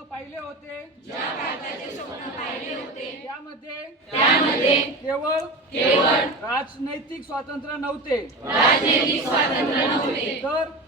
स्वप्न पाहिले होते. ज्या भारताचे स्वप्न पाहिले होते. त्यामध्ये त्यामध्ये केवळ केवळ राजनैतिक स्वातंत्र्य नव्हते. राजनैतिक स्वातंत्र्य नव्हते. तर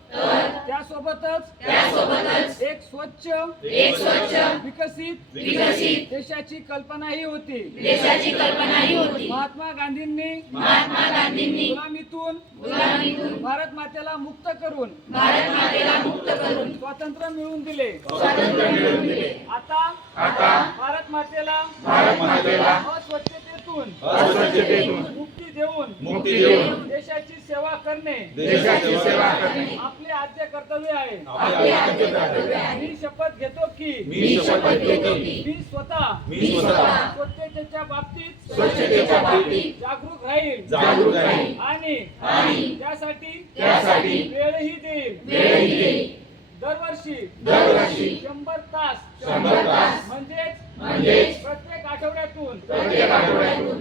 त्यासोबतच त्यासोबतच एक स्वच्छ एक स्वच्छ विकसित विकसित देशाची कल्पनाही होती. देशाची कल्पनाही होती. महात्मा गांधींनी महात्मा गांधींनी गुलामीतून भारत मातेला मुक्त करून भारत मातेला मुक्त करून स्वातंत्र्य मिळवून दिले. स्वातंत्र्य मिळवून दिले. आता आता भारत मातेला भारत मातेला अस्वच्छतेतून अस्वच्छतेतून मुक्ती देऊन मुक्ती देऊन देशाची सेवा करणे देशाची सेवा करणे. आपले आद्य कर्तव्य आहे. आपले आद्य कर्तव्य आहे. शपथ घेतो की? मी शपथ घेतो की. मी स्वतः मी स्वतः स्वच्छतेच्या बाबतीत स्वच्छतेच्या बाबतीत जागरूक राहील. जागरूक राहील. आणि आणि त्यासाठी त्यासाठी वेळही देईल. वेळही देईल. दरवर्षी दरवर्षी शंभर तास. शंभर तास. म्हणजेच म्हणजेच प्रत्येक आठवड्यातून प्रत्येक आठवड्यातून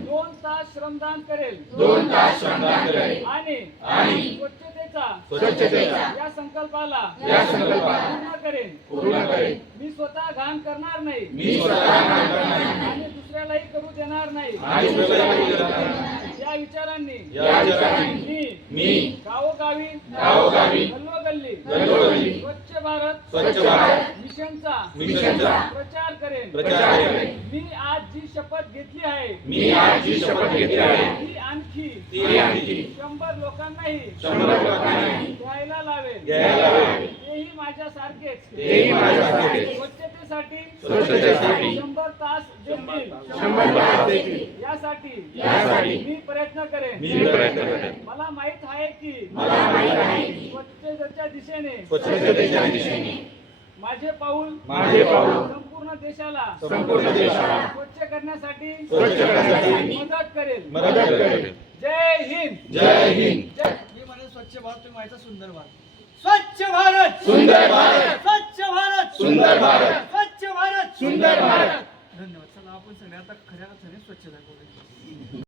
श्रमदान करेल. दोन तास श्रमदान करेल. आणि आणि स्वच्छतेचा स्वच्छतेचा. या संकल्पाला या संकल्पाला पूर्ण करेन. पूर्ण करेल मी स्वतः घाण करणार नाही. मी स्वतः काम करणार नाही. आणि दुसऱ्यालाही करू देणार नाही. आणि दुसऱ्यालाही करणार नाही. या विचारांनी या विचारांनी मी मी गावोगावी गावोगावी गल्लोगल्ली गल्लोगल्ली स्वच्छ भारत स्वच्छ भारत मिशनचा मिशनचा प्रचार करेन प्रचार करेन. मी आज जी शपथ घेतली आहे मी आज जी शपथ घेतली आहे ती आणखी ती आणखी शंभर लोकांनाही शंभर लोकांनाही घ्यायला लावेल घ्यायला लावेल. तेही माझ्या सारखेच तेही माझ्यासारखेच. स्वच्छतेसाठी स्वच्छतेसाठी शंभर तास देतील शंभर तास देतील. यासाठी यासाठी मी प्रयत्न करेन मी प्रयत्न करेन मला माहीत आहे की मला माहीत आहे की स्वच्छतेच्या दिशेने स्वच्छतेच्या दिशेने माझे पाऊल माझे पाऊल. संपूर्ण देशाला संपूर्ण देशाला. स्वच्छ करण्यासाठी स्वच्छ करण्यासाठी मदत करेल. मदत करेल. जय हिंद. जय हिंद. जय मी म्हणे स्वच्छ भारत तुम्ही व्हायचा सुंदर भारत. स्वच्छ भारत. सुंदर भारत. स्वच्छ भारत. सुंदर भारत. स्वच्छ भारत. सुंदर भारत. धन्यवाद. चला आपण सगळे आता खऱ्या अर्थाने स्वच्छता करूया.